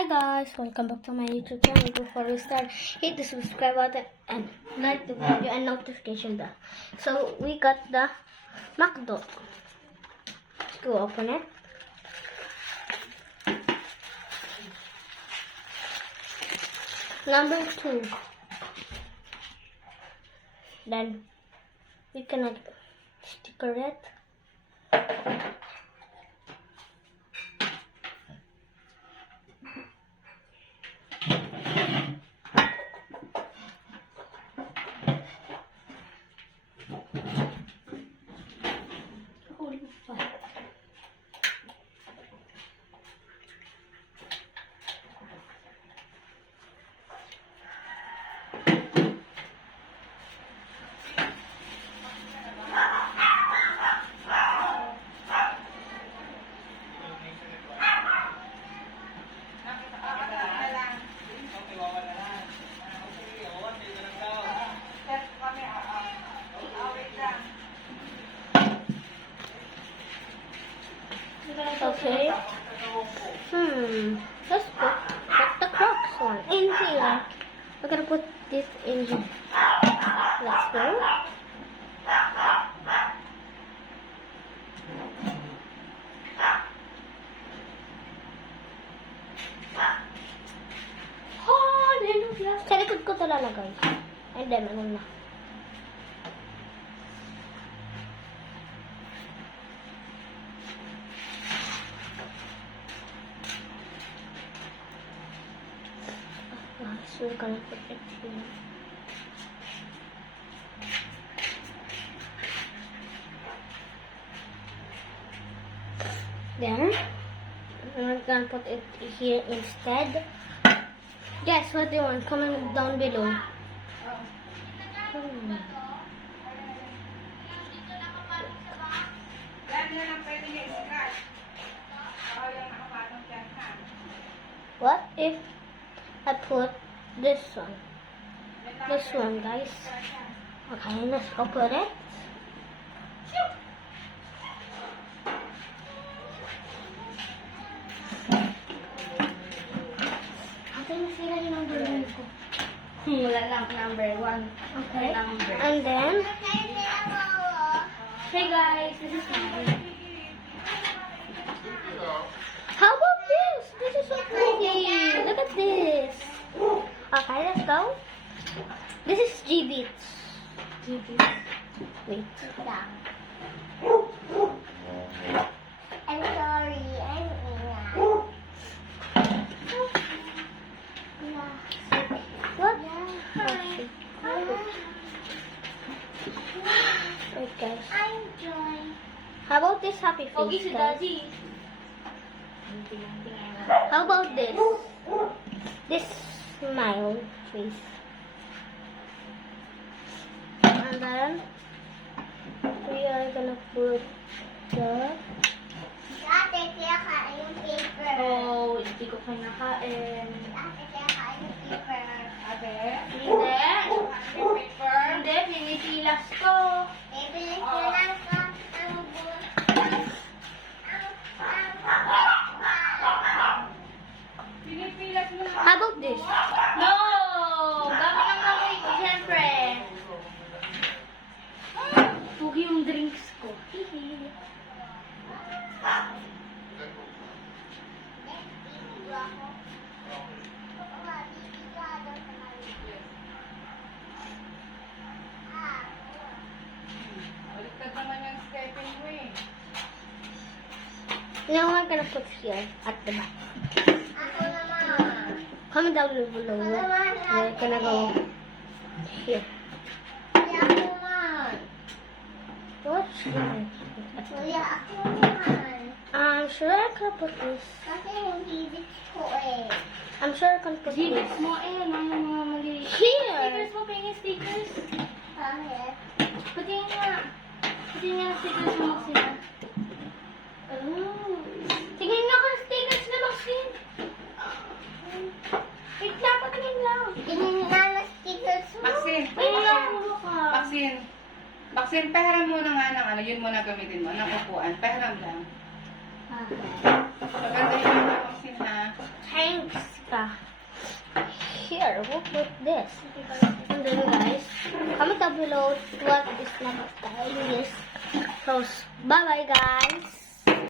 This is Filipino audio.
Hi guys, welcome back to my YouTube channel. Before we start, hit the subscribe button and like the video and notification bell. So we got the McDo. Let's go open it. Number 2. Then we can sticker it. Okay. Let's put the Crocs one in here. We're gonna put this in here. Let's go. Sa likod ko ito lalagay. And then, ano na. So we're gonna put it here. There. And we're gonna put it here instead. Guess what you want? Comment down below. What if I put this one? This one, guys. Okay, let's open it. Wala lang number 1. Okay. Number. And then, Hey guys, this is mine. how about this? This is so pretty. Look at this. Okay, let's go. This is G-Beats. Wait. I'm sorry, I'm What? Hi. Wait, guys. I'm Joy. How about this happy face, Okay, si guys? Daddy. How about this? This smile face. And then, we are gonna put the... Ate, kaya kain yung paper. Oh, hindi ko kinakain. Ate, kaya kain yung paper. Ate? Hindi. Paper? Hindi, pinitilas ko. Bibilis ko lang ko ang Pinipilas mo na. How about this? No! Gamit ang kamay ko, siyempre. Pugi yung drinks ko. Hihi. Baliktad naman yung stepping mo eh. Now we're gonna put here at the back. Ako naman. Comment down below. We're gonna go here. Kuya, ako naman. What? Kuya, ako naman. I'm sure I can put this. Kasi yung bibig ko eh. I'm sure I can put this. Gibits mo eh, mga mali. Here. Stickers mo, pingin stickers. Bakit? Patingin nga. Patingin nga stickers mo, Maxine. Oh. Tingin nga ka ng stickers na, Maxine. Wait lang, patingin lang. Tingin nga na stickers mo. Maxine, Wait lang, ulo ka. Maxine, Maxine, pahiram muna nga ng ano, yun muna gamitin mo, ng upuan. Pahiram lang. Okay. Maganda yun, Maxine, ha? Thanks. Yeah. Here, we'll put this. And then guys, comment down below what is next guys. So, bye bye guys.